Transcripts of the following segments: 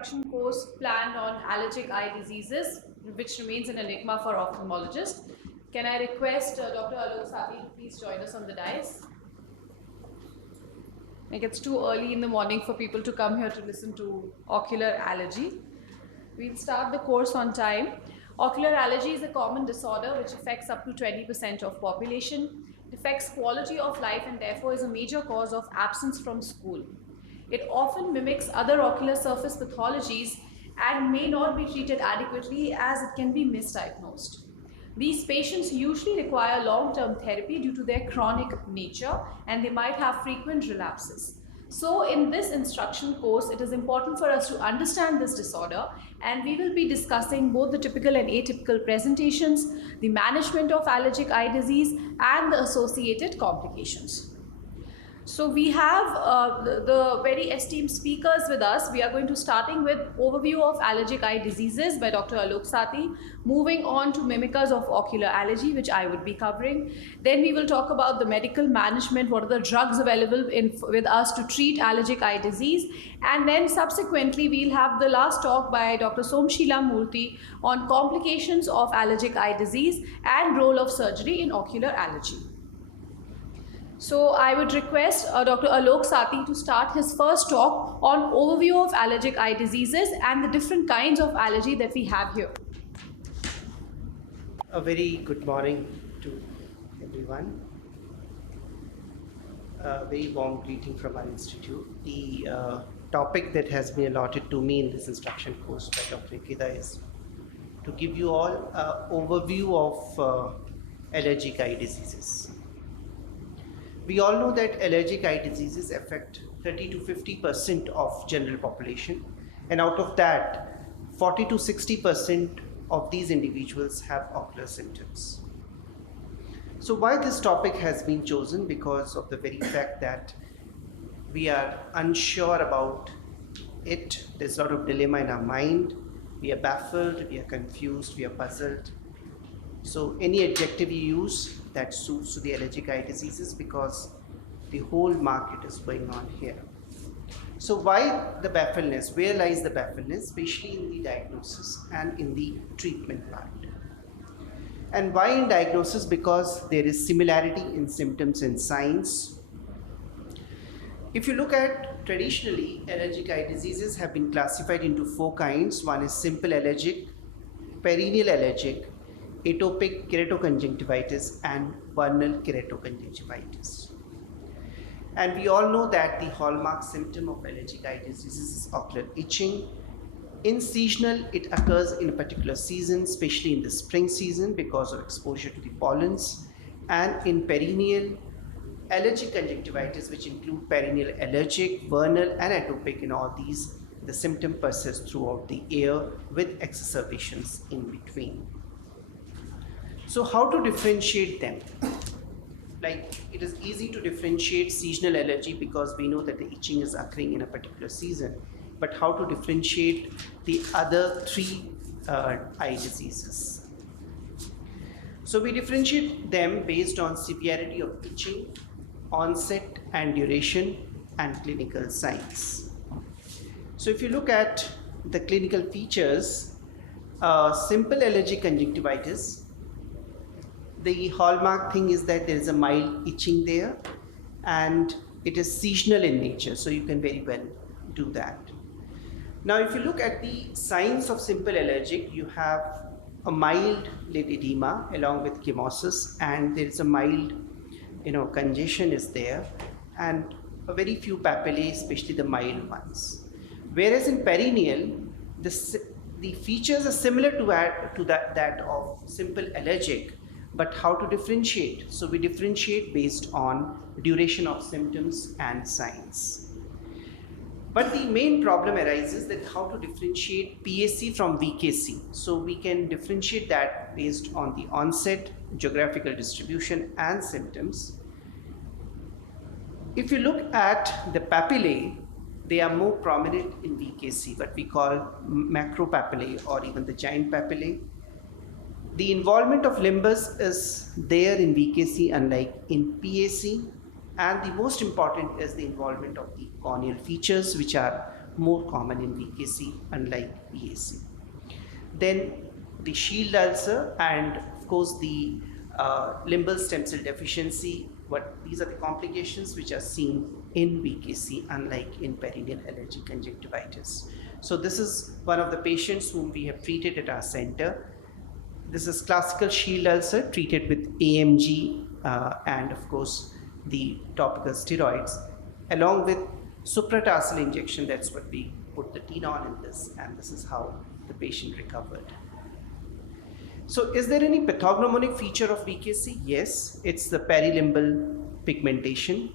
instruction course planned on allergic eye diseases, which remains an enigma for ophthalmologists. Can I request Dr. AIOC2023 to please join us on the dais? Like, it's too early in the morning for people to come here to listen to ocular allergy. We'll start the course on time. Ocular allergy is a common disorder which affects up to 20% of population. It affects quality of life and therefore is a major cause of absence from school. It often mimics other ocular surface pathologies and may not be treated adequately as it can be misdiagnosed. These patients usually require long-term therapy due to their chronic nature, and they might have frequent relapses. So in this instruction course, it is important for us to understand this disorder, and we will be discussing both the typical and atypical presentations, the management of allergic eye disease, and the associated complications. So we have the very esteemed speakers with us. We are going to starting with overview of allergic eye diseases by Dr. AIOC2023, moving on to mimickers of ocular allergy, which I would be covering. Then we will talk about the medical management, what are the drugs available with us to treat allergic eye disease. And then subsequently, we'll have the last talk by Dr. Somshila Murthy on complications of allergic eye disease and role of surgery in ocular allergy. So I would request Dr. AIOC2023 to start his first talk on overview of allergic eye diseases and the different kinds of allergy that we have here. A very good morning to everyone. A very warm greeting from our institute. The topic that has been allotted to me in this instruction course by Dr. IKEDA is to give you all an overview of allergic eye diseases. We all know that allergic eye diseases affect 30 to 50% of general population, and out of that 40 to 60% of these individuals have ocular symptoms. So why this topic has been chosen? Because of the very fact that we are unsure about it. There's a lot of dilemma in our mind. We are baffled, we are confused, we are puzzled. So any adjective you use that suits to the allergic eye diseases, because the whole market is going on here. So why the baffledness? Where lies the baffledness? Especially in the diagnosis and in the treatment part. And why in diagnosis? Because there is similarity in symptoms and signs. If you look at traditionally, allergic eye diseases have been classified into 4 kinds. One is simple allergic, perennial allergic, atopic keratoconjunctivitis, and vernal keratoconjunctivitis. And we all know that the hallmark symptom of allergic eye disease is ocular itching. In seasonal, it occurs in a particular season, especially in the spring season because of exposure to the pollens. And in perennial, allergic conjunctivitis, which include perennial allergic, vernal, and atopic, in all these, the symptom persists throughout the year with exacerbations in between. So how to differentiate them? Like, it is easy to differentiate seasonal allergy because we know that the itching is occurring in a particular season. But how to differentiate the other 3 eye diseases? So we differentiate them based on severity of itching, onset and duration, and clinical signs. So if you look at the clinical features, simple allergic conjunctivitis, the hallmark thing is that there is a mild itching there, and it is seasonal in nature, so you can very well do that. Now, if you look at the signs of simple allergic, you have a mild lid edema along with chemosis, and there is a mild, congestion is there, and a very few papillae, especially the mild ones. Whereas in perennial, the features are similar to that of simple allergic, but how to differentiate? So we differentiate based on duration of symptoms and signs. But the main problem arises that how to differentiate PAC from VKC. So we can differentiate that based on the onset, geographical distribution, and symptoms. If you look at the papillae, they are more prominent in VKC, what we call macropapillae or even the giant papillae. The involvement of limbus is there in VKC unlike in PAC, and the most important is the involvement of the corneal features, which are more common in VKC unlike EAC. Then the shield ulcer and of course the limbal stem cell deficiency. These are the complications which are seen in VKC unlike in perennial allergic conjunctivitis. So this is one of the patients whom we have treated at our center. This is classical shield ulcer treated with AMG and of course the topical steroids along with supratarsal injection. That's what we put the tenon in this, and this is how the patient recovered. So is there any pathognomonic feature of VKC? Yes, it's the perilimbal pigmentation,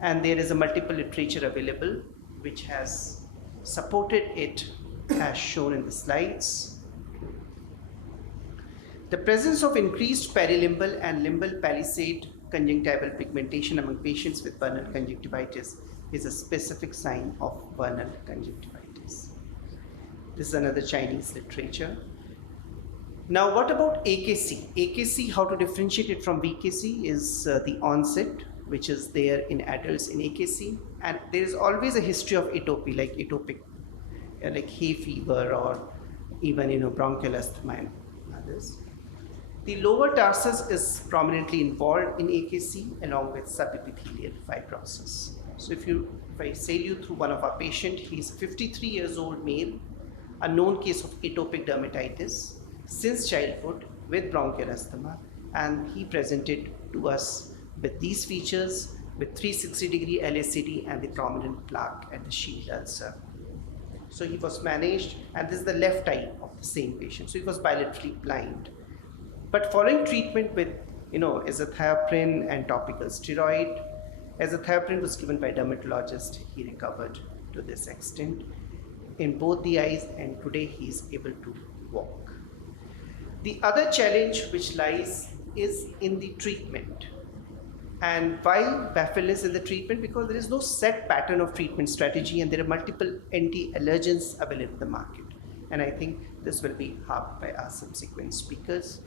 and there is a multiple literature available which has supported it as shown in the slides. The presence of increased perilimbal and limbal palisade conjunctival pigmentation among patients with vernal conjunctivitis is a specific sign of vernal conjunctivitis. This is another Chinese literature. Now, what about AKC? AKC, how to differentiate it from VKC is the onset, which is there in adults in AKC, and there is always a history of atopy, like atopic, like hay fever, or even bronchial asthma and others. The lower tarsus is prominently involved in AKC along with subepithelial fibrosis. So if I sail you through one of our patients, he's a 53 years old male, a known case of atopic dermatitis since childhood with bronchial asthma, and he presented to us with these features with 360-degree LACD and the prominent plaque at the shield ulcer. So he was managed, and this is the left eye of the same patient. So he was bilaterally blind. But following treatment with azathioprine and topical steroid, azathioprine was given by dermatologist, he recovered to this extent in both the eyes, and today he is able to walk. The other challenge which lies is in the treatment. And why baffle is in the treatment? Because there is no set pattern of treatment strategy, and there are multiple anti-allergens available in the market. And I think this will be harped by our subsequent speakers.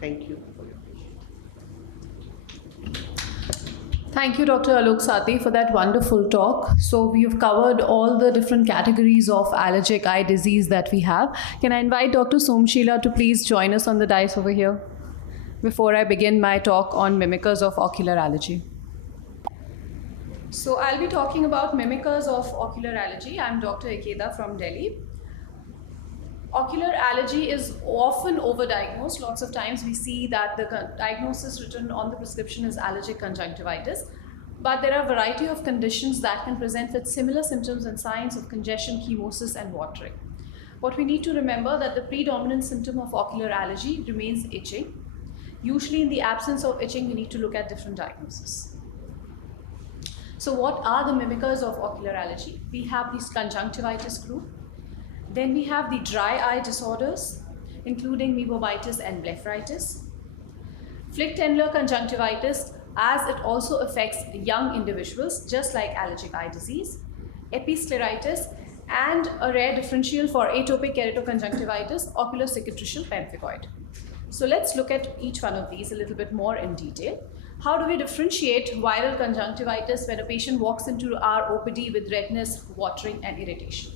Thank you for your patience. Thank you, Dr. Alok Sati, for that wonderful talk. So we have covered all the different categories of allergic eye disease that we have. Can I invite Dr. Somshila to please join us on the dais over here before I begin my talk on mimickers of ocular allergy? So I'll be talking about mimickers of ocular allergy. I'm Dr. IKEDA from Delhi. Ocular allergy is often overdiagnosed. Lots of times we see that the diagnosis written on the prescription is allergic conjunctivitis, but there are a variety of conditions that can present with similar symptoms and signs of congestion, chemosis, and watering. What we need to remember that the predominant symptom of ocular allergy remains itching. Usually in the absence of itching, we need to look at different diagnoses. So what are the mimickers of ocular allergy? We have this conjunctivitis group. Then we have the dry eye disorders, including meibomitis and blepharitis. Flick-Tendler conjunctivitis, as it also affects young individuals, just like allergic eye disease. Episcleritis, and a rare differential for atopic keratoconjunctivitis, ocular cicatricial pemphigoid. So let's look at each one of these a little bit more in detail. How do we differentiate viral conjunctivitis when a patient walks into our OPD with redness, watering, and irritation?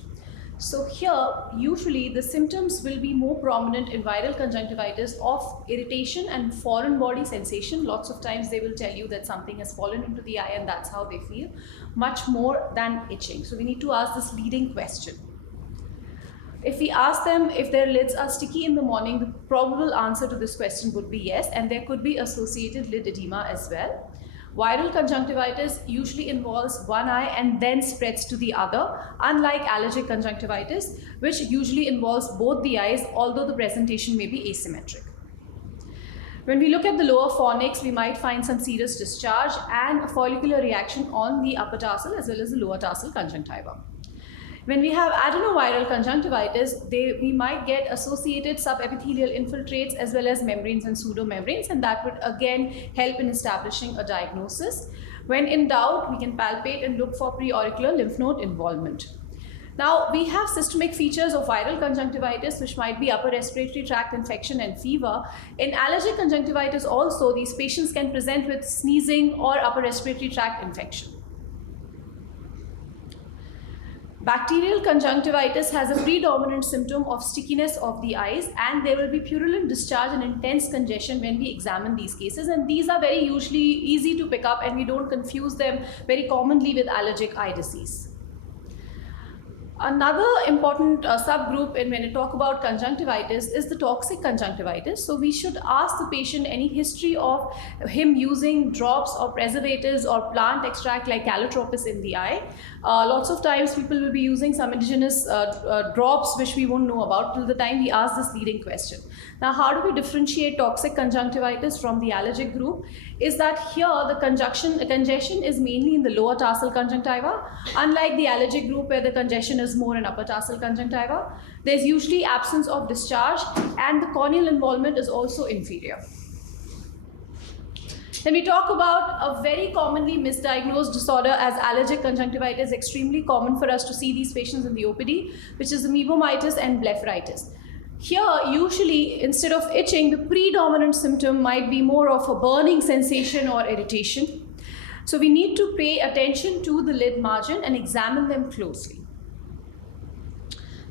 So here, usually the symptoms will be more prominent in viral conjunctivitis of irritation and foreign body sensation. Lots of times they will tell you that something has fallen into the eye and that's how they feel, much more than itching. So we need to ask this leading question. If we ask them if their lids are sticky in the morning, the probable answer to this question would be yes, and there could be associated lid edema as well. Viral conjunctivitis usually involves one eye and then spreads to the other, unlike allergic conjunctivitis, which usually involves both the eyes, although the presentation may be asymmetric. When we look at the lower fornix, we might find some serous discharge and a follicular reaction on the upper tarsal as well as the lower tarsal conjunctiva. When we have adenoviral conjunctivitis, we might get associated subepithelial infiltrates as well as membranes and pseudomembranes, and that would again help in establishing a diagnosis. When in doubt, we can palpate and look for preauricular lymph node involvement. Now, we have systemic features of viral conjunctivitis, which might be upper respiratory tract infection and fever. In allergic conjunctivitis also, these patients can present with sneezing or upper respiratory tract infection. Bacterial conjunctivitis has a predominant symptom of stickiness of the eyes, and there will be purulent discharge and intense congestion when we examine these cases, and these are very usually easy to pick up, and we don't confuse them very commonly with allergic eye disease. Another important subgroup when I talk about conjunctivitis is the toxic conjunctivitis. So we should ask the patient any history of him using drops or preservatives or plant extract like calotropis in the eye. Lots of times people will be using some indigenous drops which we won't know about till the time we ask this leading question. Now, how do we differentiate toxic conjunctivitis from the allergic group? Is that here the congestion is mainly in the lower tarsal conjunctiva, unlike the allergic group where the congestion is more in upper tarsal conjunctiva. There's usually absence of discharge, and the corneal involvement is also inferior. Then we talk about a very commonly misdiagnosed disorder as allergic conjunctivitis. Extremely common for us to see these patients in the OPD, which is meibomitis and blepharitis. Here, usually, instead of itching, the predominant symptom might be more of a burning sensation or irritation. So we need to pay attention to the lid margin and examine them closely.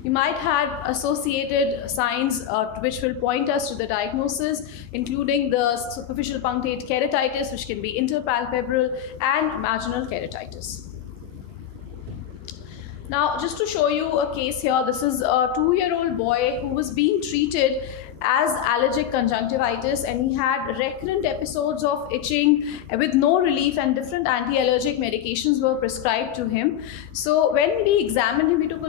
We might have associated signs which will point us to the diagnosis, including the superficial punctate keratitis, which can be interpalpebral, and marginal keratitis. Now, just to show you a case here, this is a 2-year-old boy who was being treated as allergic conjunctivitis, and he had recurrent episodes of itching with no relief, and different anti-allergic medications were prescribed to him. So when we examined him, we took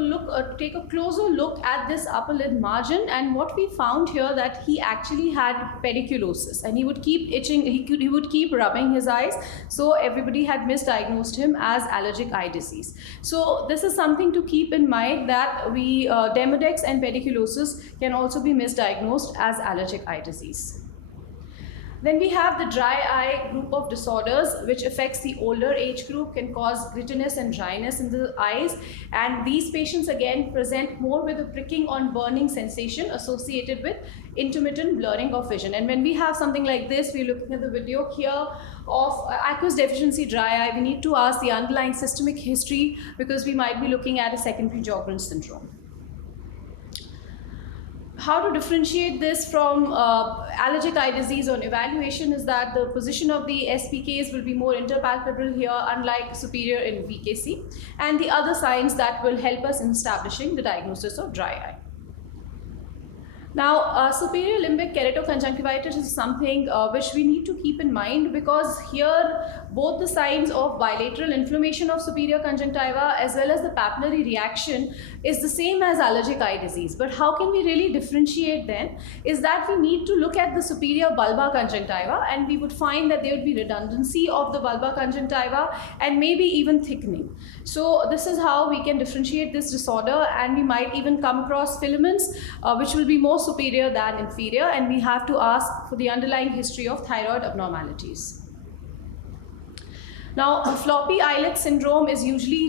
take a closer look at this upper lid margin, and what we found here that he actually had pediculosis, and he would keep itching, he would keep rubbing his eyes. So everybody had misdiagnosed him as allergic eye disease. So this is something to keep in mind, that we Demodex and pediculosis can also be misdiagnosed as allergic eye disease. Then we have the dry eye group of disorders, which affects the older age group, can cause grittiness and dryness in the eyes, and these patients again present more with a pricking or burning sensation associated with intermittent blurring of vision. And when we have something like this, we're looking at the video here of aqueous deficiency dry eye, we need to ask the underlying systemic history, because we might be looking at a secondary Sjogren's syndrome. How to differentiate this from allergic eye disease on evaluation is that the position of the SPKs will be more interpalpebral here, unlike superior in VKC, and the other signs that will help us in establishing the diagnosis of dry eye. Now, superior limbic keratoconjunctivitis is something which we need to keep in mind, because here both the signs of bilateral inflammation of superior conjunctiva as well as the papillary reaction is the same as allergic eye disease. But how can we really differentiate then is that we need to look at the superior bulbar conjunctiva, and we would find that there would be redundancy of the bulbar conjunctiva and maybe even thickening. So this is how we can differentiate this disorder, and we might even come across filaments which will be more superior than inferior, and we have to ask for the underlying history of thyroid abnormalities. Now, a floppy eyelid syndrome is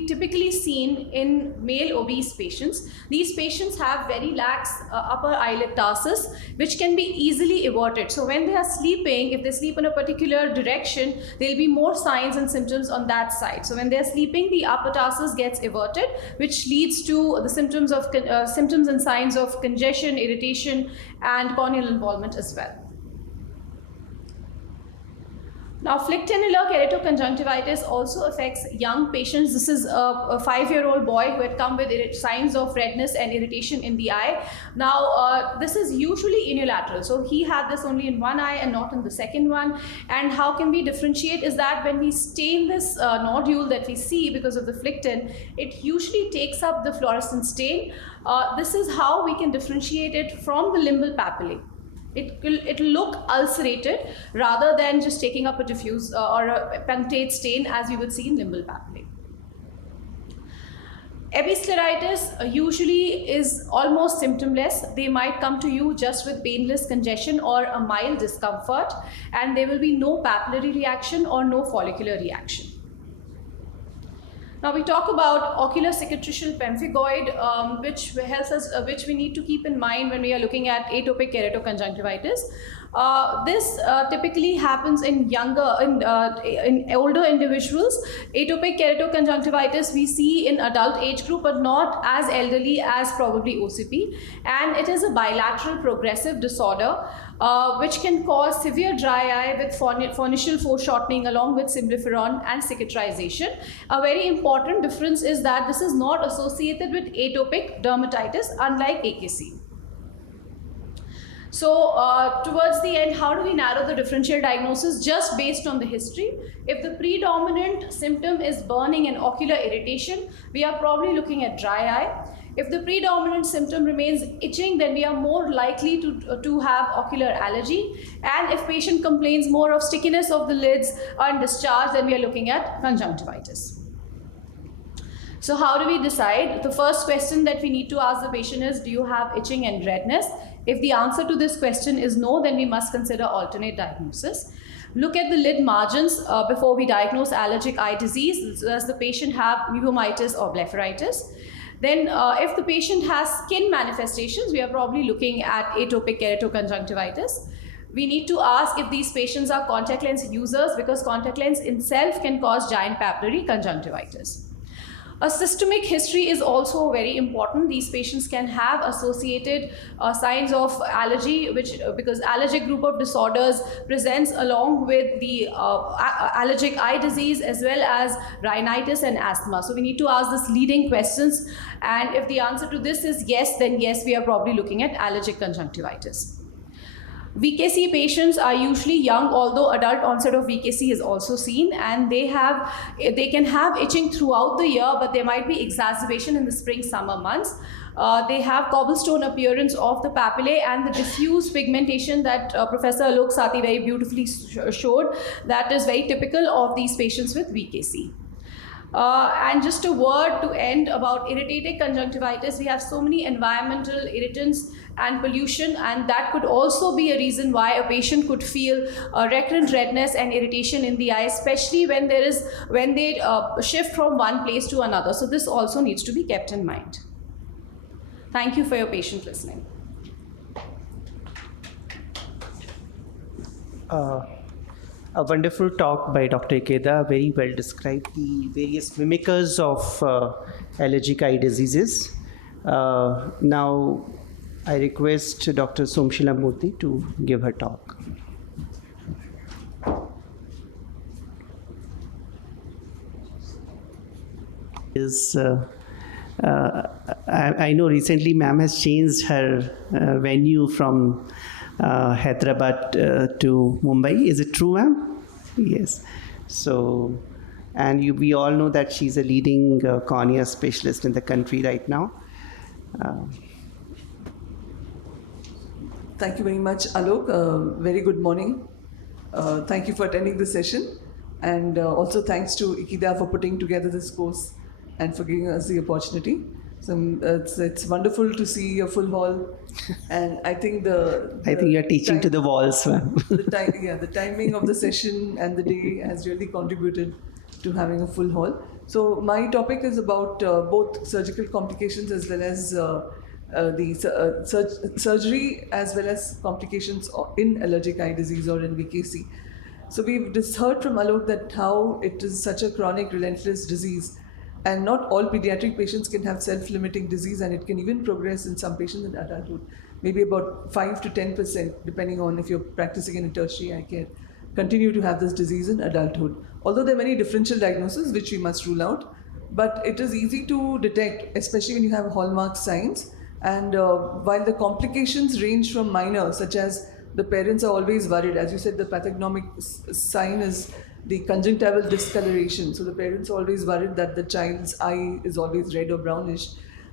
typically seen in male obese patients. These patients have very lax upper eyelid tarsus, which can be easily averted. So when they are sleeping, if they sleep in a particular direction, there will be more signs and symptoms on that side. So when they are sleeping, the upper tarsus gets averted, which leads to the symptoms and signs of congestion, irritation, and corneal involvement as well. Now, flictennular keratoconjunctivitis also affects young patients. This is a 5-year-old boy who had come with signs of redness and irritation in the eye. Now, this is usually unilateral. So he had this only in one eye and not in the second one. And how can we differentiate is that when we stain this nodule that we see because of the flicten, it usually takes up the fluorescent stain. This is how we can differentiate it from the limbal papillae. It'll look ulcerated rather than just taking up a diffuse or a punctate stain as we would see in limbal papillae. Episcleritis usually is almost symptomless. They might come to you just with painless congestion or a mild discomfort, and there will be no papillary reaction or no follicular reaction. Now we talk about ocular cicatricial pemphigoid, which we need to keep in mind when we are looking at atopic keratoconjunctivitis. This typically happens in older individuals. Atopic keratoconjunctivitis we see in adult age group, but not as elderly as probably OCP. And it is a bilateral progressive disorder which can cause severe dry eye with fornical foreshortening along with symblepharon and cicatrization. A very important difference is that this is not associated with atopic dermatitis, unlike AKC. So towards the end, how do we narrow the differential diagnosis? Just based on the history. If the predominant symptom is burning and ocular irritation, we are probably looking at dry eye. If the predominant symptom remains itching, then we are more likely to have ocular allergy. And if patient complains more of stickiness of the lids and discharge, then we are looking at conjunctivitis. So how do we decide? The first question that we need to ask the patient is, do you have itching and redness? If the answer to this question is no, then we must consider alternate diagnosis. Look at the lid margins before we diagnose allergic eye disease. Does the patient have uveitis or blepharitis? Then if the patient has skin manifestations, we are probably looking at atopic keratoconjunctivitis. We need to ask if these patients are contact lens users, because contact lens itself can cause giant papillary conjunctivitis. A systemic history is also very important. These patients can have associated signs of allergy, because allergic group of disorders presents along with the allergic eye disease as well as rhinitis and asthma. So we need to ask these leading questions, and if the answer to this is yes, then yes, we are probably looking at allergic conjunctivitis. VKC patients are usually young, although adult onset of VKC is also seen, and they can have itching throughout the year, but there might be exacerbation in the spring-summer months. They have cobblestone appearance of the papillae and the diffuse pigmentation that Professor Alok Sati very beautifully showed. That is very typical of these patients with VKC. And just a word to end about irritated conjunctivitis. We have so many environmental irritants and pollution, and that could also be a reason why a patient could feel recurrent redness and irritation in the eye, especially when they shift from one place to another. So this also needs to be kept in mind. Thank you for your patient listening. A wonderful talk by Dr. IKEDA, very well described the various mimickers of allergic eye diseases. Now I request Dr. Somshila Murthy to give her talk. I know recently ma'am has changed her venue from Hyderabad to Mumbai. Is it true, ma'am? Yes. So, and we all know that she's a leading cornea specialist in the country right now. Thank you very much, Alok. Very good morning. Thank you for attending the session, and also thanks to IKEDA for putting together this course and for giving us the opportunity. So it's wonderful to see a full hall, and I think I think you're teaching to the walls, ma'am. The timing of the session and the day has really contributed to having a full hall. So my topic is about both surgical complications as well as surgery as well as complications in allergic eye disease or in VKC. So we've just heard from Alok that how it is such a chronic, relentless disease, and not all pediatric patients can have self-limiting disease, and it can even progress in some patients in adulthood. Maybe about 5 to 10%, depending on if you're practicing in a tertiary eye care, continue to have this disease in adulthood. Although there are many differential diagnoses which we must rule out, but it is easy to detect, especially when you have hallmark signs. And while the complications range from minor, such as the parents are always worried, as you said, the pathognomic sign is the conjunctival discoloration. So the parents are always worried that the child's eye is always red or brownish.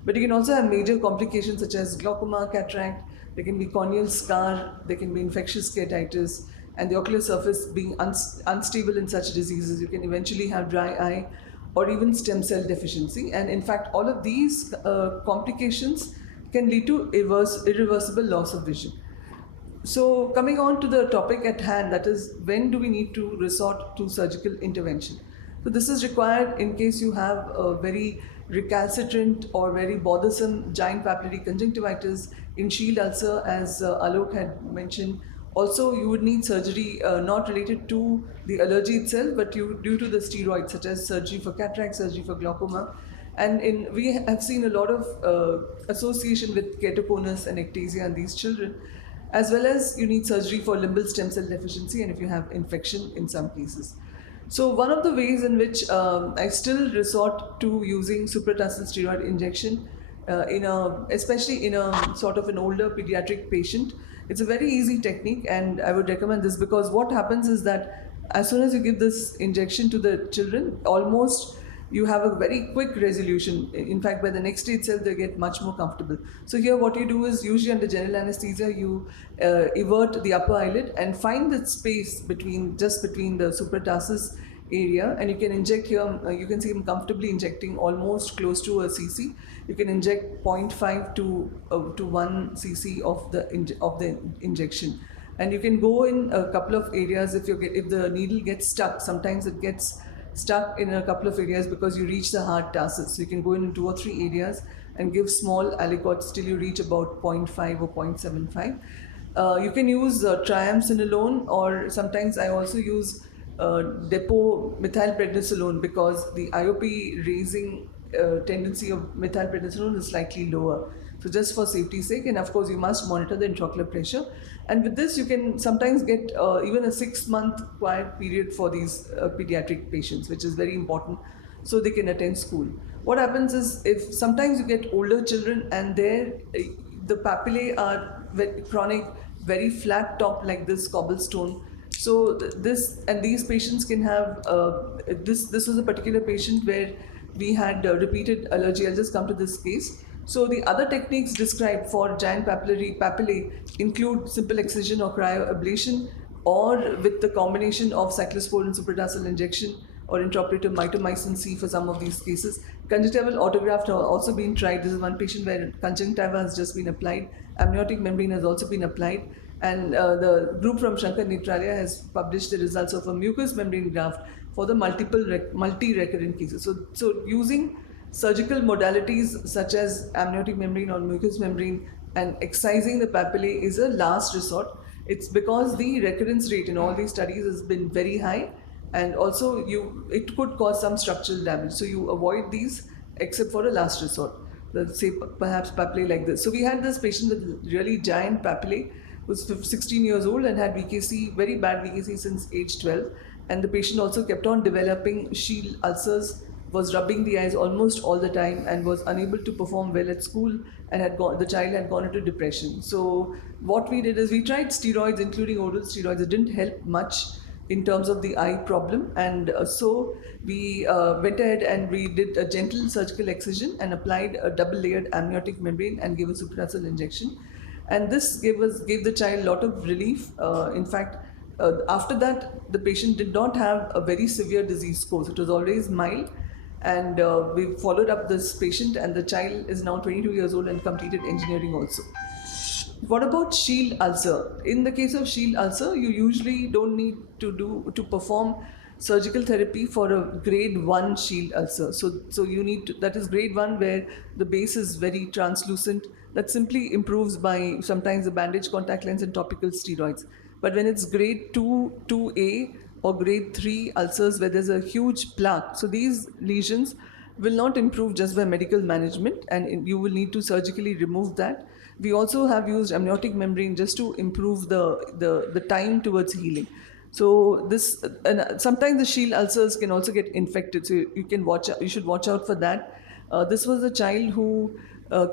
But you can also have major complications such as glaucoma, cataract, there can be corneal scar, there can be infectious keratitis, and the ocular surface being unstable in such diseases. You can eventually have dry eye or even stem cell deficiency. And in fact, all of these complications can lead to irreversible loss of vision. So coming on to the topic at hand, that is, when do we need to resort to surgical intervention? So this is required in case you have a very recalcitrant or very bothersome giant papillary conjunctivitis, in shield ulcer, as Alok had mentioned, Also, you would need surgery not related to the allergy itself, but due to the steroids, such as surgery for cataract, surgery for glaucoma. And we have seen a lot of association with keratoconus and ectasia in these children, as well as you need surgery for limbal stem cell deficiency and if you have infection in some cases. So one of the ways in which I still resort to using supratarsal steroid injection especially in a sort of an older pediatric patient, it's a very easy technique, and I would recommend this because what happens is that as soon as you give this injection to the children, almost you have a very quick resolution. In fact, by the next day itself, they get much more comfortable. So here what you do is, usually under general anesthesia, you evert the upper eyelid and find the space just between the supratarsus area, and you can inject here. You can see him comfortably injecting almost close to a cc. You can inject 0.5 to 1 cc of the injection, and you can go in a couple of areas if the needle gets stuck. Sometimes it gets stuck in a couple of areas because you reach the hard tarsus. So you can go in 2 or 3 areas and give small aliquots till you reach about 0.5 or 0.75. You can use triamcinolone, or sometimes I also use depot methylprednisolone because the IOP raising tendency of methylprednisolone is slightly lower. So just for safety's sake, and of course you must monitor the intraocular pressure. And with this you can sometimes get even a 6-month quiet period for these pediatric patients, which is very important, so they can attend school. What happens is, if sometimes you get older children and the papillae are very chronic, very flat top like this cobblestone. So these patients can have this was a particular patient where we had repeated allergy. I'll just come to this case. So the other techniques described for giant papillae include simple excision or cryoablation, or with the combination of cyclosporin supratarsal injection or intraoperative mitomycin C for some of these cases. Conjunctival autograft have also been tried. This is one patient where conjunctiva has just been applied. Amniotic membrane has also been applied. And the group from Shankar Netralia has published the results of a mucous membrane graft for the multi-recurrent cases. So using surgical modalities such as amniotic membrane or mucous membrane and excising the papillae is a last resort. It's because the recurrence rate in all these studies has been very high, and also it could cause some structural damage. So you avoid these except for a last resort. Let's say perhaps papillae like this. So we had this patient with really giant papillae, was 16 years old and had VKC, very bad VKC since age 12. And the patient also kept on developing shield ulcers, was rubbing the eyes almost all the time, and was unable to perform well at school, and the child had gone into depression. So what we did is we tried steroids, including oral steroids. It didn't help much in terms of the eye problem, and so we went ahead and we did a gentle surgical excision and applied a double-layered amniotic membrane and gave a supratarsal injection. And this gave the child a lot of relief. In fact, after that, the patient did not have a very severe disease course. It was always mild. And we followed up this patient, and the child is now 22 years old and completed engineering also. What about shield ulcer? In the case of shield ulcer, you usually don't need to perform surgical therapy for a grade 1 shield ulcer. So you need to, that is grade 1, where the base is very translucent. That simply improves by sometimes a bandage, contact lens, and topical steroids. But when it's grade 2A or grade 3 ulcers where there's a huge plaque, so these lesions will not improve just by medical management, and you will need to surgically remove that. We also have used amniotic membrane just to improve the time towards healing. So sometimes the shield ulcers can also get infected, so you should watch out for that. This was a child who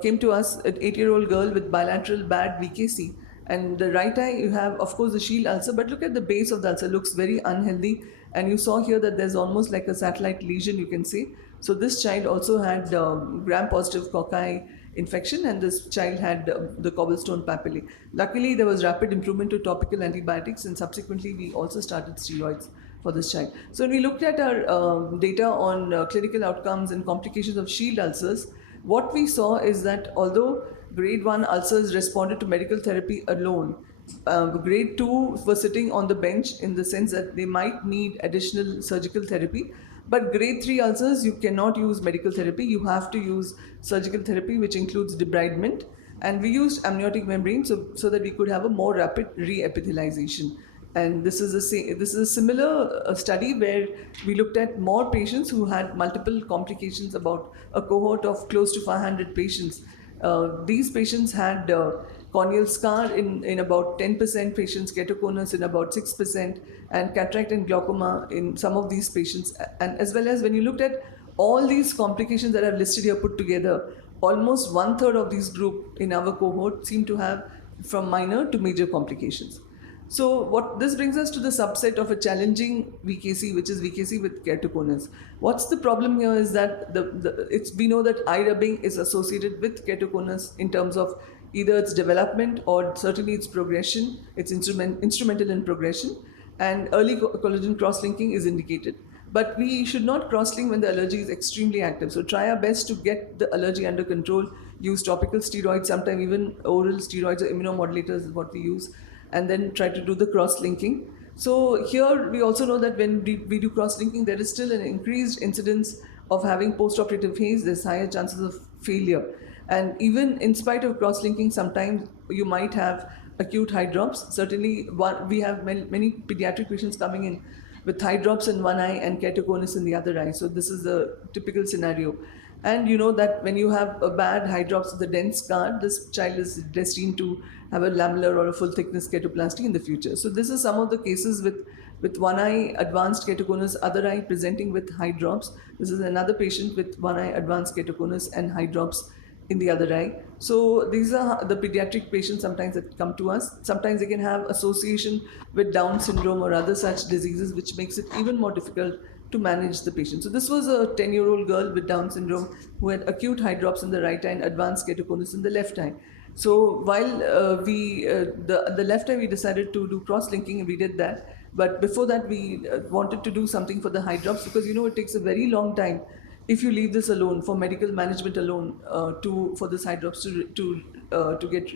came to us, an 8-year-old girl with bilateral bad VKC. And the right eye, you have, of course, the shield ulcer, but look at the base of the ulcer, looks very unhealthy. And you saw here that there's almost like a satellite lesion, you can see. So this child also had gram-positive cocci infection, and this child had the cobblestone papillae. Luckily, there was rapid improvement to topical antibiotics, and subsequently we also started steroids for this child. So when we looked at our data on clinical outcomes and complications of shield ulcers, what we saw is that although grade 1 ulcers responded to medical therapy alone, grade 2 were sitting on the bench in the sense that they might need additional surgical therapy. But grade 3 ulcers, you cannot use medical therapy. You have to use surgical therapy, which includes debridement. And we used amniotic membrane so that we could have a more rapid re-epithelialization. And this is a similar study where we looked at more patients who had multiple complications, about a cohort of close to 500 patients. These patients had corneal scar in about 10% patients, keratoconus in about 6%, and cataract and glaucoma in some of these patients. And as well as when you looked at all these complications that I've listed here put together, almost 1/3 of this group in our cohort seem to have from minor to major complications. So what this brings us to the subset of a challenging VKC, which is VKC with keratoconus. What's the problem here is that we know that eye rubbing is associated with keratoconus in terms of either its development or certainly its progression. It's instrumental in progression, and early collagen cross-linking is indicated. But we should not cross-link when the allergy is extremely active. So try our best to get the allergy under control. Use topical steroids, sometimes even oral steroids or immunomodulators is what we use, and then try to do the cross-linking. So here we also know that when we do cross-linking, there is still an increased incidence of having post-operative haze. There's higher chances of failure. And even in spite of cross-linking, sometimes you might have acute eye drops. Certainly we have many pediatric patients coming in with eye drops in one eye and keratoconus in the other eye. So this is the typical scenario. And you know that when you have a bad eye drops with a dense scar, this child is destined to have a lamellar or a full thickness keratoplasty in the future. So this is some of the cases with one eye advanced keratoconus, other eye presenting with eye drops. This is another patient with one eye advanced keratoconus and eye drops in the other eye. So these are the pediatric patients sometimes that come to us. Sometimes they can have association with Down syndrome or other such diseases, which makes it even more difficult to manage the patient. So this was a 10-year-old girl with Down syndrome who had acute eye drops in the right eye and advanced keratoconus in the left eye. So while the left eye, we decided to do cross-linking, and we did that. But before that, we wanted to do something for the eye drops, because it takes a very long time if you leave this alone for medical management alone for the eye drops to get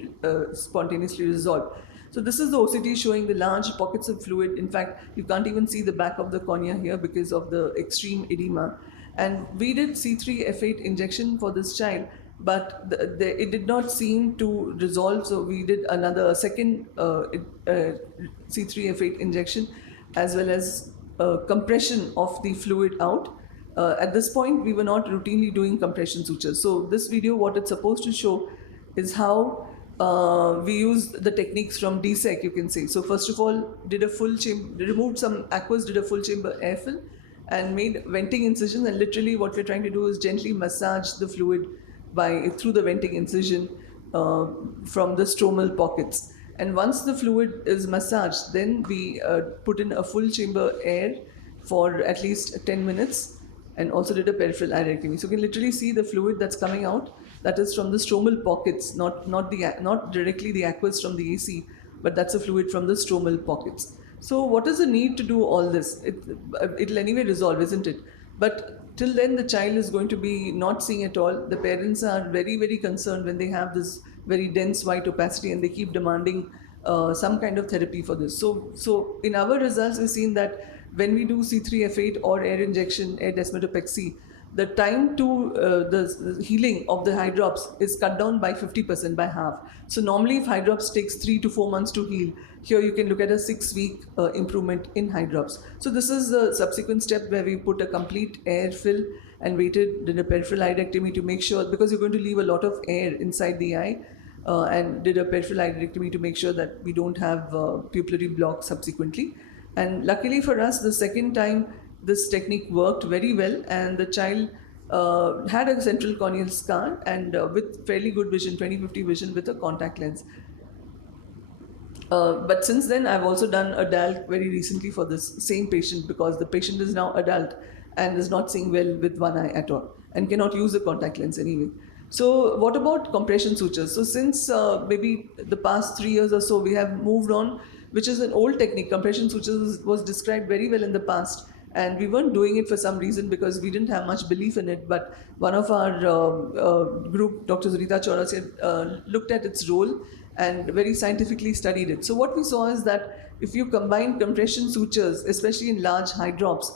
spontaneously resolved. So this is the OCT showing the large pockets of fluid. In fact, you can't even see the back of the cornea here because of the extreme edema. And we did C3F8 injection for this child, but it did not seem to resolve. So we did a second C3F8 injection, as well as compression of the fluid out. At this point, we were not routinely doing compression sutures. So this video, what it's supposed to show is how we used the techniques from DSEC, you can say. So first of all, removed some aqueous, did a full chamber airfill, and made venting incisions. And literally what we're trying to do is gently massage the fluid through the venting incision from the stromal pockets. And once the fluid is massaged, then we put in a full chamber air for at least 10 minutes, and also did a peripheral iridectomy. So you can literally see the fluid that's coming out. That is from the stromal pockets, not directly the aqueous from the AC, but that's a fluid from the stromal pockets. So what is the need to do all this? It'll anyway resolve, isn't it? But till then, the child is going to be not seeing at all. The parents are very, very concerned when they have this very dense white opacity, and they keep demanding some kind of therapy for this. So in our results, we've seen that when we do C3F8 or air injection, air desmetopexy, the time to the healing of the eye drops is cut down by 50%, by half. So normally if eye drops takes 3 to 4 months to heal, here you can look at a 6-week improvement in eye drops. So this is the subsequent step where we put a complete air fill and did a peripheral iridectomy to make sure, because you're going to leave a lot of air inside the eye, and did a peripheral iridectomy to make sure that we don't have pupillary block subsequently. And luckily for us, the second time this technique worked very well, and the child had a central corneal scar and with fairly good vision, 20/50 vision with a contact lens. But since then, I've also done a DALC very recently for this same patient, because the patient is now adult and is not seeing well with one eye at all and cannot use a contact lens anyway. So what about compression sutures? So since maybe the past 3 years or so, we have moved on, which is an old technique. Compression sutures was described very well in the past, and we weren't doing it for some reason because we didn't have much belief in it. But one of our group, Dr. Sunita Chaurasia, looked at its role and very scientifically studied it. So what we saw is that if you combine compression sutures, especially in large eye drops,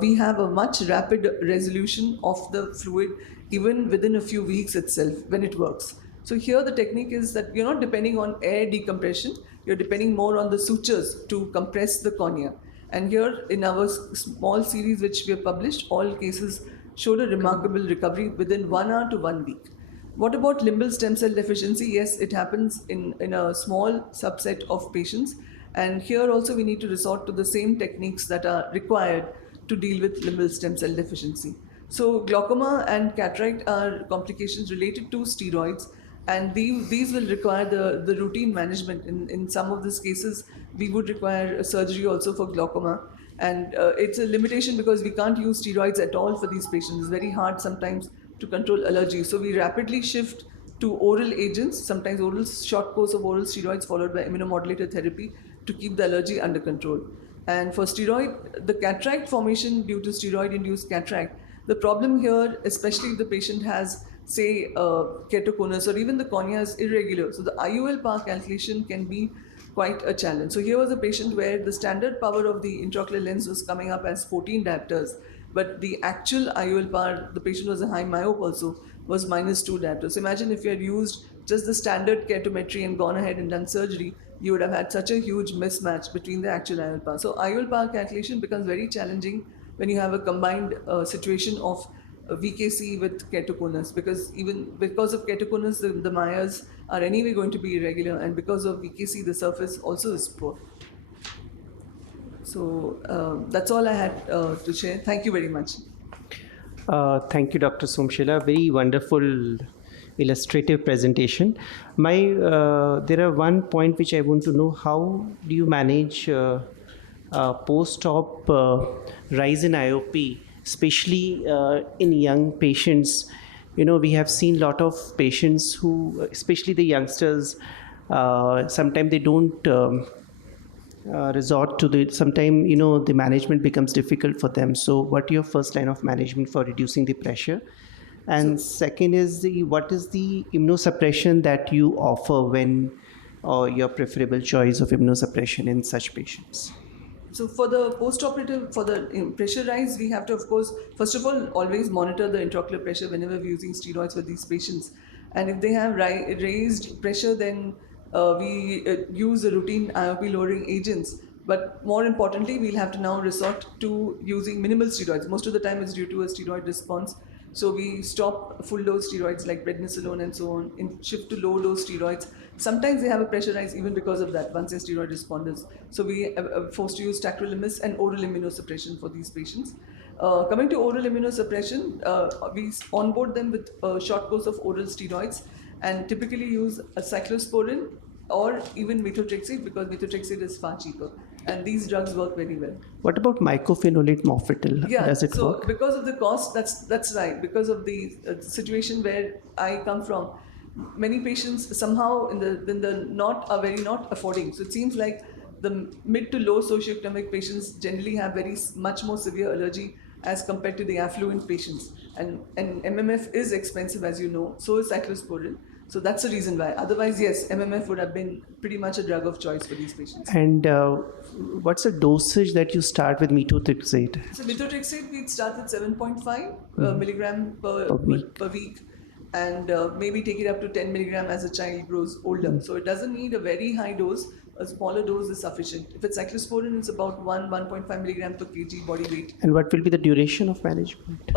we have a much rapid resolution of the fluid even within a few weeks itself when it works. So here the technique is that you're not depending on air decompression, you're depending more on the sutures to compress the cornea. And here in our small series which we have published, all cases showed a remarkable recovery within 1 hour to 1 week. What about limbal stem cell deficiency? Yes, it happens in a small subset of patients. And here also we need to resort to the same techniques that are required to deal with limbal stem cell deficiency. So glaucoma and cataract are complications related to steroids, and these will require the routine management. In some of these cases, we would require a surgery also for glaucoma. And it's a limitation because we can't use steroids at all for these patients. It's very hard sometimes to control allergy. So we rapidly shift to oral agents, sometimes oral short course of oral steroids followed by immunomodulator therapy to keep the allergy under control. And for steroid, the cataract formation due to steroid-induced cataract, the problem here, especially if the patient has, say, keratoconus or even the cornea is irregular, so the IOL power calculation can be quite a challenge. So here was a patient where the standard power of the intraocular lens was coming up as 14 diopters, but the actual IOL power, the patient was a high myope also, was -2 diopters. So imagine if you had used just the standard keratometry and gone ahead and done surgery, you would have had such a huge mismatch between the actual IOL power. So IOL power calculation becomes very challenging when you have a combined situation of VKC with keratoconus, because even because of keratoconus, the Mayas are anyway going to be irregular, and because of VKC, the surface also is poor. So that's all I had to share. Thank you very much. Thank you, Dr. Somshila. Very wonderful illustrative presentation. There are one point which I want to know: how do you manage post-op rise in IOP, especially in young patients? We have seen a lot of patients who, especially the youngsters, sometimes they don't resort to sometimes the management becomes difficult for them. So what your first line of management for reducing the pressure? And second is what is the immunosuppression that you offer when, or your preferable choice of immunosuppression in such patients? So for the post-operative, for the pressure rise, we have to, of course, first of all, always monitor the intraocular pressure whenever we're using steroids for these patients. And if they have raised pressure, then we use the routine IOP lowering agents. But more importantly, we'll have to now resort to using minimal steroids. Most of the time it's due to a steroid response. So we stop full dose steroids like prednisolone and so on, and shift to low dose steroids. Sometimes they have a pressure rise even because of that, once they're steroid responders. So we are forced to use tacrolimus and oral immunosuppression for these patients. Coming to oral immunosuppression, we onboard them with a short course of oral steroids and typically use a cyclosporin or even methotrexate, because methotrexate is far cheaper. And these drugs work very well. What about mycophenolate mofetil? Yeah, does it so work? because of the cost, that's right. Because of the situation where I come from, many patients somehow in the not affording. So it seems like the mid to low socioeconomic patients generally have much more severe allergy as compared to the affluent patients. And MMF is expensive, as you know. So is cyclosporin. So that's the reason why. Otherwise, yes, MMF would have been pretty much a drug of choice for these patients. And what's the dosage that you start with methotrexate? So methotrexate, we'd start with 7.5 milligram per week. And maybe take it up to 10 milligram as a child grows older. So it doesn't need a very high dose. A smaller dose is sufficient. If it's cyclosporin, it's about 1.5 milligram per kg body weight. And what will be the duration of management?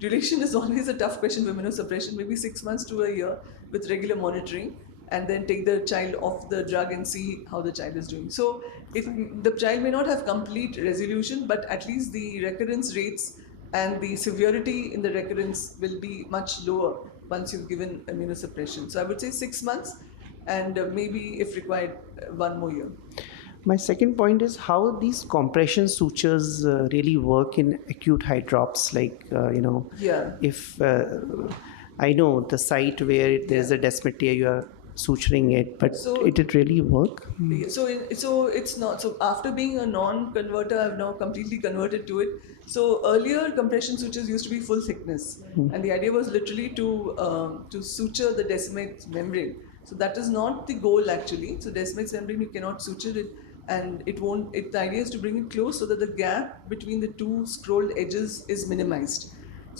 Duration is always a tough question for immunosuppression, maybe 6 months to a year with regular monitoring, and then take the child off the drug and see how the child is doing. So the child may not have complete resolution, but at least the recurrence rates and the severity in the recurrence will be much lower once you've given immunosuppression. So I would say 6 months, and maybe if required 1 more year. My second point is how these compression sutures really work in acute eye drops, like Yeah. if I know the site where there's a descemetia, you are suturing it, but did it really work? So it's not. So after being a non-converter, I've now completely converted to it. So earlier compression sutures used to be full thickness, and the idea was literally to suture the descemet membrane. So that is not the goal actually. So descemet membrane, you cannot suture it, and it won't. The idea is to bring it close so that the gap between the two scrolled edges is minimized.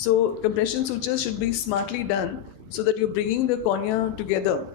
So compression sutures should be smartly done so that you're bringing the cornea together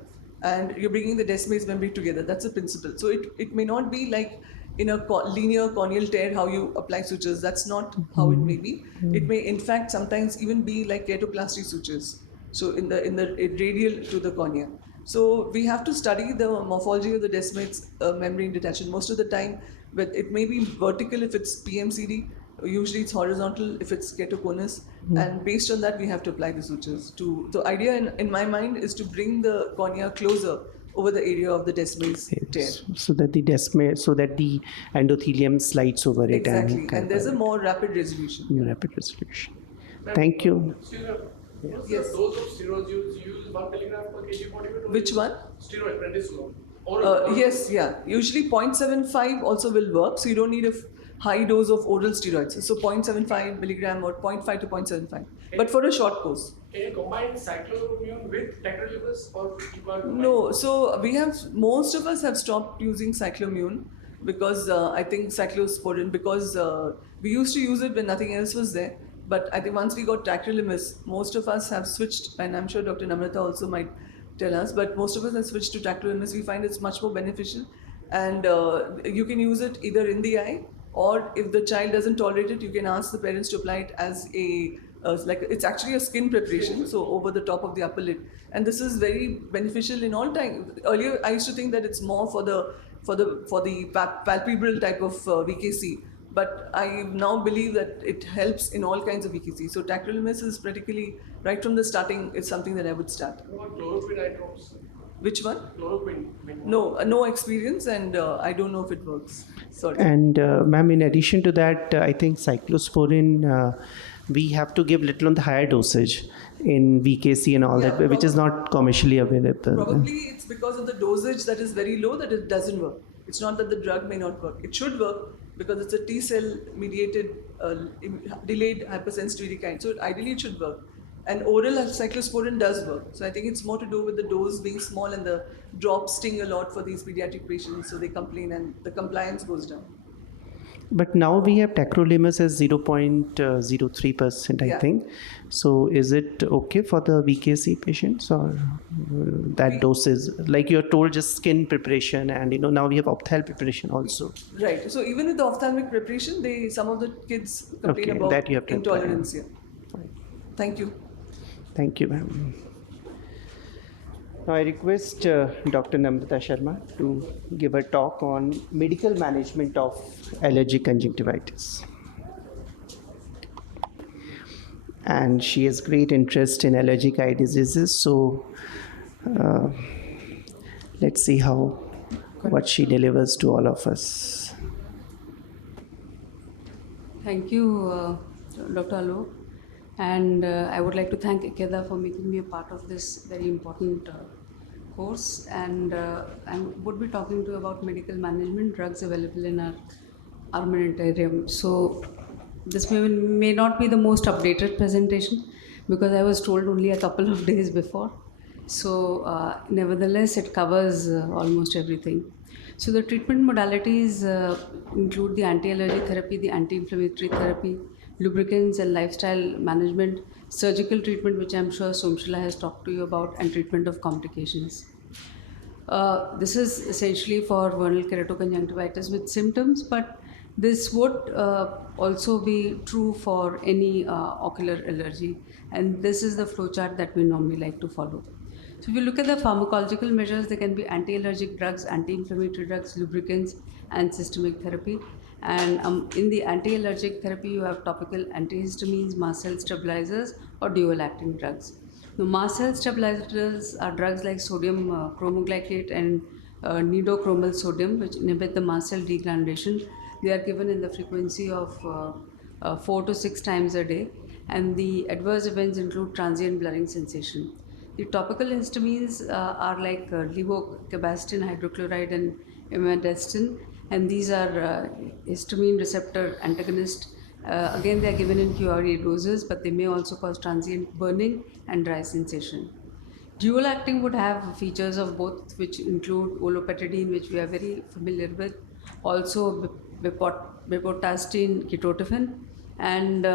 and you're bringing the desmoid membrane together. That's the principle. So it may not be like in a linear corneal tear how you apply sutures. That's not how it may be. It may in fact sometimes even be like keratoplasty sutures. So in the radial to the cornea. So we have to study the morphology of the desmoid membrane detachment. Most of the time, but it may be vertical if it's PMCD. Usually it's horizontal if it's ketoconus, and based on that we have to apply the sutures. The idea in my mind is to bring the cornea closer over the area of the desmoid tear. So that the endothelium slides over it. Exactly, and there's a more rapid resolution. Rapid resolution. Thank you. Yes. The dose of steroids you use 1 milligram per kg body weight? Which one? Steroid, prednisone. Yes, yeah. Usually 0.75 also will work, so you don't need a high dose of oral steroids. So 0.75 milligram or 0.5 to 0.75. But for a short course. Can you combine cyclopamine with tacrolimus or you can't combine? No, so most of us have stopped using cyclomune because I think cyclosporin, because we used to use it when nothing else was there. But I think once we got tacrolimus, most of us have switched, and I'm sure Dr. Namrata also might tell us, but most of us have switched to tacrolimus. We find it's much more beneficial, and you can use it either in the eye, or if the child doesn't tolerate it, you can ask the parents to apply it as it's actually a skin preparation, so over the top of the upper lid. And this is very beneficial in all time. Earlier, I used to think that it's more for the palpebral type of VKC. But I now believe that it helps in all kinds of VKC. So tacrolimus is practically, right from the starting, it's something that I would start. What about chloroquine eye drops? Which one? Chloroquine. No experience, and I don't know if it works. Sorry. And ma'am, in addition to that, I think cyclosporin, we have to give little on the higher dosage in VKC and all that, which is not commercially available. Probably it's because of the dosage that is very low that it doesn't work. It's not that the drug may not work. It should work because it's a T cell mediated delayed hypersensitivity kind. So ideally it should work. And oral cyclosporin does work. So I think it's more to do with the dose being small and the drops sting a lot for these pediatric patients. So they complain and the compliance goes down. But now we have tacrolimus as 0.03%, I think. So is it okay for the VKC patients, or that dose is, like you're told, just skin preparation, and now we have opthal preparation also. Right. So even with the ophthalmic preparation, some of the kids complain about that you have to intolerance here. Thank you. Thank you, ma'am. Now I request Dr. Namrata Sharma to give a talk on medical management of allergic conjunctivitis. And she has great interest in allergic eye diseases, so let's see what she delivers to all of us. Thank you, Dr. Alok. And I would like to thank IKEDA for making me a part of this very important course. And I would be talking to you about medical management drugs available in our armamentarium. So this may not be the most updated presentation because I was told only a couple of days before. So nevertheless, it covers almost everything. So the treatment modalities include the anti-allergic therapy, the anti-inflammatory therapy, lubricants and lifestyle management, surgical treatment, which I'm sure Somshila has talked to you about, and treatment of complications. This is essentially for vernal keratoconjunctivitis with symptoms, but this would also be true for any ocular allergy, and this is the flowchart that we normally like to follow. So if you look at the pharmacological measures, there can be anti-allergic drugs, anti-inflammatory drugs, lubricants, and systemic therapy. And in the anti-allergic therapy, you have topical antihistamines, mast cell stabilizers, or dual-acting drugs. The mast cell stabilizers are drugs like sodium chromoglycate and nidochromal sodium, which inhibit the mast cell degranulation. They are given in the frequency of 4 to 6 times a day, and the adverse events include transient blurring sensation. The topical histamines are like levocabastin, hydrochloride, and imidestin, and these are histamine receptor antagonists. Again, they are given in QRA doses, but they may also cause transient burning and dry sensation. Dual acting would have features of both, which include olopatadine, which we are very familiar with, also bepotastine ketotifen, and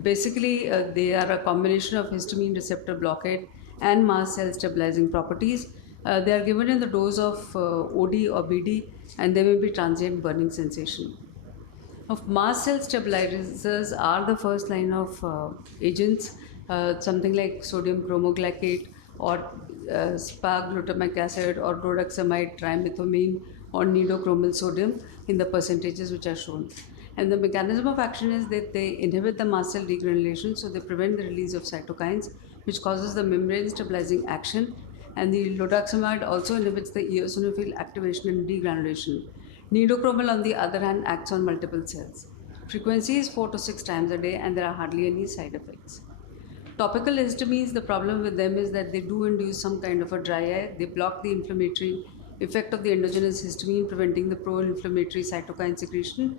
basically, they are a combination of histamine receptor blockade and mast cell stabilizing properties. They are given in the dose of OD or BD, and there may be transient burning sensation. Of mast cell stabilizers are the first line of agents, something like sodium chromoglycate or sparglutamic acid or rhodoxamide trimethamine or nidochromyl sodium in the percentages which are shown. And the mechanism of action is that they inhibit the mast cell degranulation, so they prevent the release of cytokines, which causes the membrane stabilizing action. And the rhodoxamide also inhibits the eosinophil activation and degranulation. Nidochromyl, on the other hand, acts on multiple cells. Frequency is 4 to 6 times a day, and there are hardly any side effects. Topical histamines, the problem with them is that they do induce some kind of a dry eye. They block the inflammatory effect of the endogenous histamine, preventing the pro-inflammatory cytokine secretion.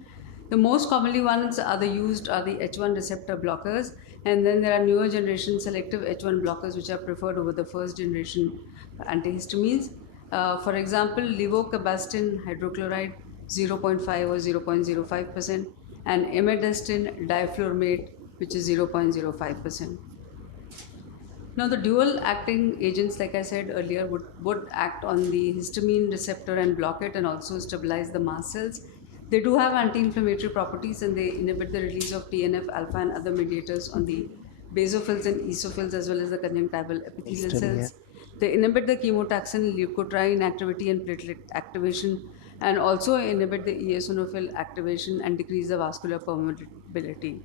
The most commonly ones are the H1 receptor blockers, and then there are newer generation selective H1 blockers which are preferred over the first generation antihistamines. For example, levocabastin hydrochloride 0.5 or 0.05% and imidestin difluramate, which is 0.05%. Now, the dual acting agents, like I said earlier, would act on the histamine receptor and block it and also stabilize the mast cells. They do have anti-inflammatory properties, and they inhibit the release of TNF alpha and other mediators on the basophils and eosinophils as well as the conjunctival epithelial cells. They inhibit the chemotaxin, leukotriene activity and platelet activation, and also inhibit the eosinophil activation and decrease the vascular permeability.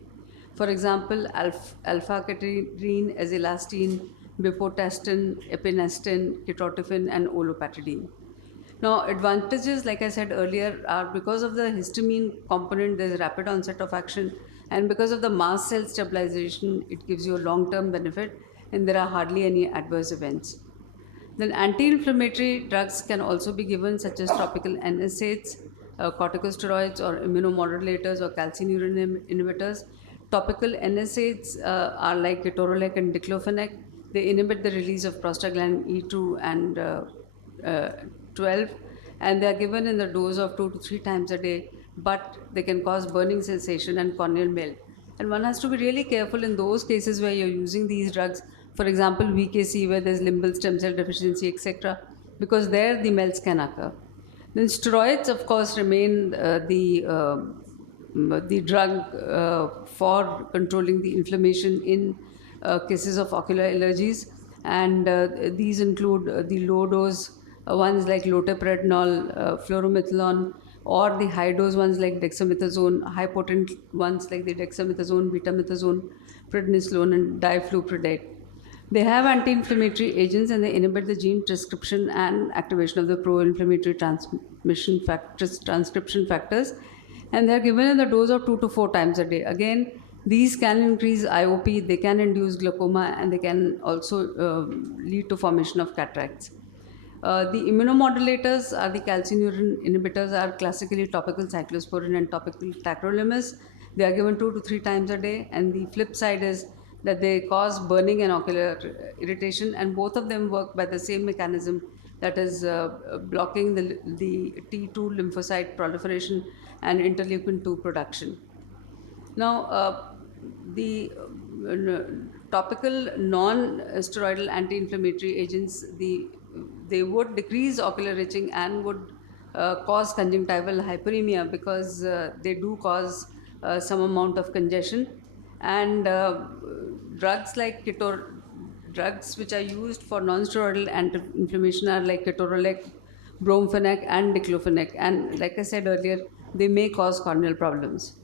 For example, alpha-ketyrene, azilastine, bipotestin, epinestin, ketotifen, and olopatidine. Now, advantages, like I said earlier, are because of the histamine component, there's rapid onset of action, and because of the mast cell stabilization, it gives you a long-term benefit, and there are hardly any adverse events. Then anti-inflammatory drugs can also be given, such as topical NSAIDs, corticosteroids, or immunomodulators or calcineurin inhibitors. Topical NSAIDs are like ketorolac and diclofenac. They inhibit the release of prostaglandin E2 and 12, and they are given in the dose of 2 to 3 times a day, but they can cause burning sensation and corneal melt. And one has to be really careful in those cases where you're using these drugs, for example, VKC, where there's limbal stem cell deficiency, etc., because there the melts can occur. Then steroids, of course, remain the drug for controlling the inflammation in cases of ocular allergies, and these include the low dose ones like lotepretinol, fluoromethalon, or the high dose ones like dexamethasone, high potent ones like the dexamethasone, betamethasone, prednisolone, and diflupredate. They have anti-inflammatory agents, and they inhibit the gene transcription and activation of the pro-inflammatory transcription factors, and they are given in the dose of 2 to 4 times a day. Again, these can increase IOP, they can induce glaucoma, and they can also lead to formation of cataracts. The immunomodulators are the calcineurin inhibitors, are classically topical cyclosporin and topical tacrolimus. They are given 2 to 3 times a day, and the flip side is that they cause burning and ocular irritation, and both of them work by the same mechanism, that is blocking the T2 lymphocyte proliferation and interleukin 2 production. Now, the topical non-steroidal anti-inflammatory agents, they would decrease ocular itching and would cause conjunctival hyperemia, because they do cause some amount of congestion. And drugs like drugs which are used for non-steroidal anti-inflammation are like ketorolac, bromfenac, and diclofenac. And like I said earlier, they may cause corneal problems.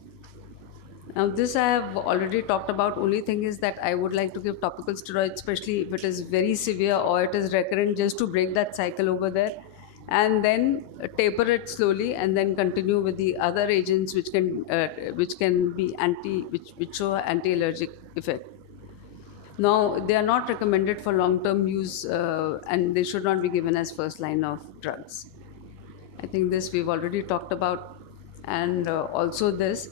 Now, this I have already talked about. Only thing is that I would like to give topical steroids, especially if it is very severe or it is recurrent, just to break that cycle over there, and then taper it slowly, and then continue with the other agents which can be which show anti-allergic effect. Now, they are not recommended for long-term use, and they should not be given as first line of drugs. I think this we've already talked about, and also this.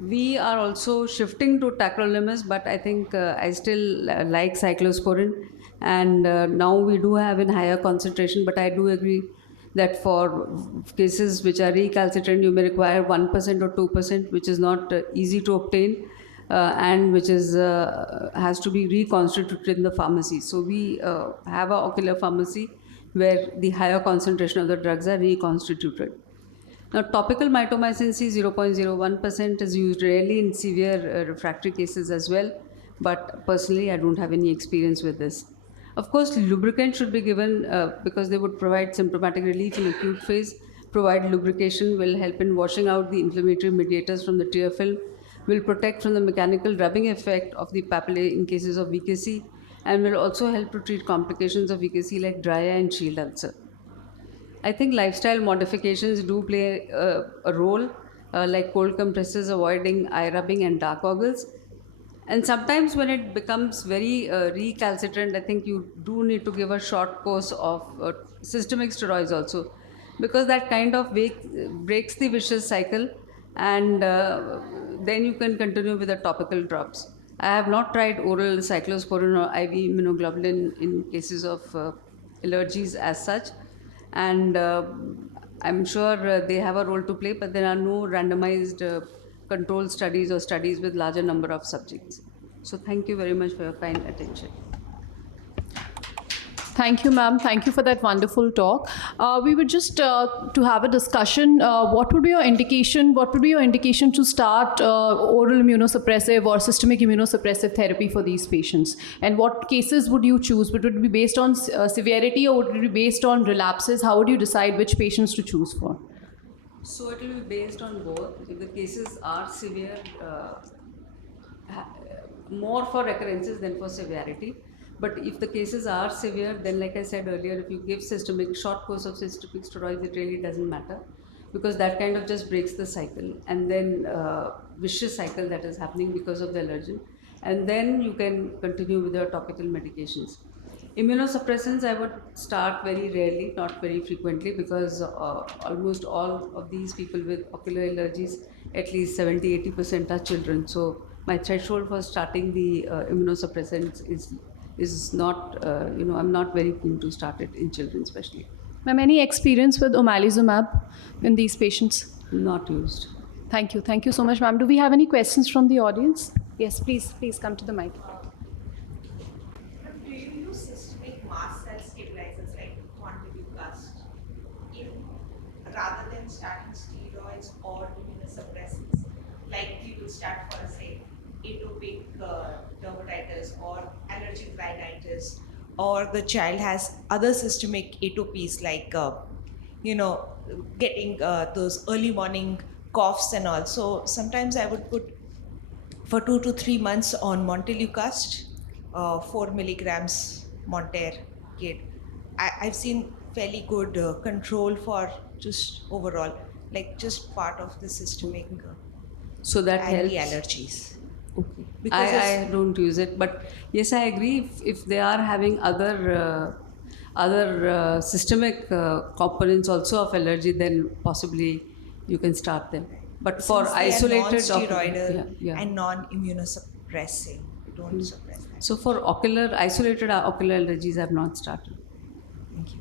We are also shifting to tacrolimus, but I think I still like cyclosporin, and now we do have in higher concentration, but I do agree that for cases which are recalcitrant, you may require 1% or 2%, which is not easy to obtain, and which is has to be reconstituted in the pharmacy. So we have an ocular pharmacy where the higher concentration of the drugs are reconstituted. Now, topical mitomycin C 0.01% is used rarely in severe refractory cases as well, but personally, I don't have any experience with this. Of course, lubricant should be given because they would provide symptomatic relief in acute phase, provide lubrication, will help in washing out the inflammatory mediators from the tear film, will protect from the mechanical rubbing effect of the papillae in cases of VKC, and will also help to treat complications of VKC like dry eye and shield ulcer. I think lifestyle modifications do play a role, like cold compresses, avoiding eye rubbing, and dark goggles. And sometimes when it becomes very recalcitrant, I think you do need to give a short course of systemic steroids also, because that kind of breaks the vicious cycle, and then you can continue with the topical drops. I have not tried oral cyclosporin or IV immunoglobulin in cases of allergies as such, and I'm sure they have a role to play, but there are no randomized controlled studies or studies with larger number of subjects. So thank you very much for your kind attention. Thank you, ma'am. Thank you for that wonderful talk. We would just to have a discussion. What would be your indication? What would be your indication to start oral immunosuppressive or systemic immunosuppressive therapy for these patients? And what cases would you choose? Would it be based on severity, or would it be based on relapses? How would you decide which patients to choose for? So it will be based on both. If the cases are severe, more for recurrences than for severity. But if the cases are severe, then like I said earlier, if you give short course of systemic steroids, it really doesn't matter, because that kind of just breaks the cycle, and then vicious cycle that is happening because of the allergen. And then you can continue with your topical medications. Immunosuppressants, I would start very rarely, not very frequently, because almost all of these people with ocular allergies, at least 70-80% are children. So my threshold for starting the immunosuppressants is not, I'm not very keen to start it in children especially. Ma'am, any experience with omalizumab in these patients? Not used. Thank you. Thank you so much, ma'am. Do we have any questions from the audience? Yes, please come to the mic. Do you use systemic mast cell stabilizers like montelukast rather than starting steroids or immunosuppressants? Like you will start for, say, atopic dermatitis or allergic rhinitis, or the child has other systemic atopies like getting those early morning coughs and all. So sometimes I would put for 2 to 3 months on montelukast, 4 milligrams Monter-Kid. I've seen fairly good control for just overall, like just part of the systemic so that helps. Anti-allergies. Okay. I don't use it, but yes, I agree. If they are having other systemic components also of allergy, then possibly you can start them. But for isolated non-steroidal and non-immunosuppressing, don't suppress that. So for isolated ocular allergies, I have not started. Thank you.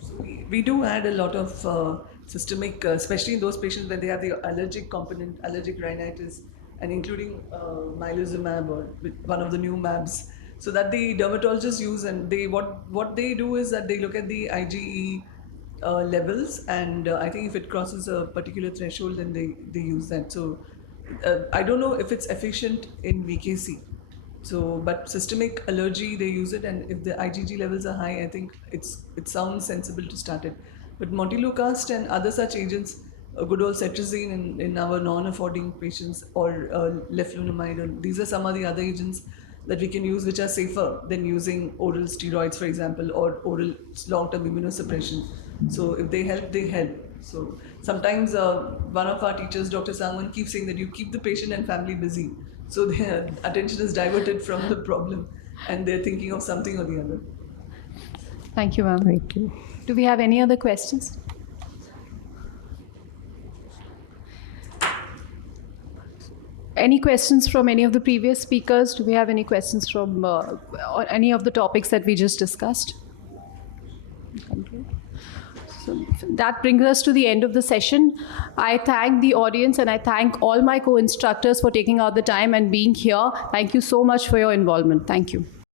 So we do add a lot of systemic, especially in those patients where they have the allergic component, allergic rhinitis, and including milozumab or one of the new mAbs, so that the dermatologists use. And they what they do is that they look at the IgE levels, and I think if it crosses a particular threshold, then they use that. So I don't know if it's efficient in VKC. So, but systemic allergy, they use it, and if the IgG levels are high, I think it sounds sensible to start it. But montelukast and other such agents, good old cetirizine in our non-affording patients, or leflunomide, or these are some of the other agents that we can use which are safer than using oral steroids, for example, or oral long-term immunosuppression. So if they help, they help. So sometimes one of our teachers, Dr. Sangwan, keeps saying that you keep the patient and family busy. So their attention is diverted from the problem and they're thinking of something or the other. Thank you, ma'am. Thank you. Do we have any other questions? Any questions from any of the previous speakers? Do we have any questions from any of the topics that we just discussed? So that brings us to the end of the session. I thank the audience and I thank all my co-instructors for taking out the time and being here. Thank you so much for your involvement. Thank you.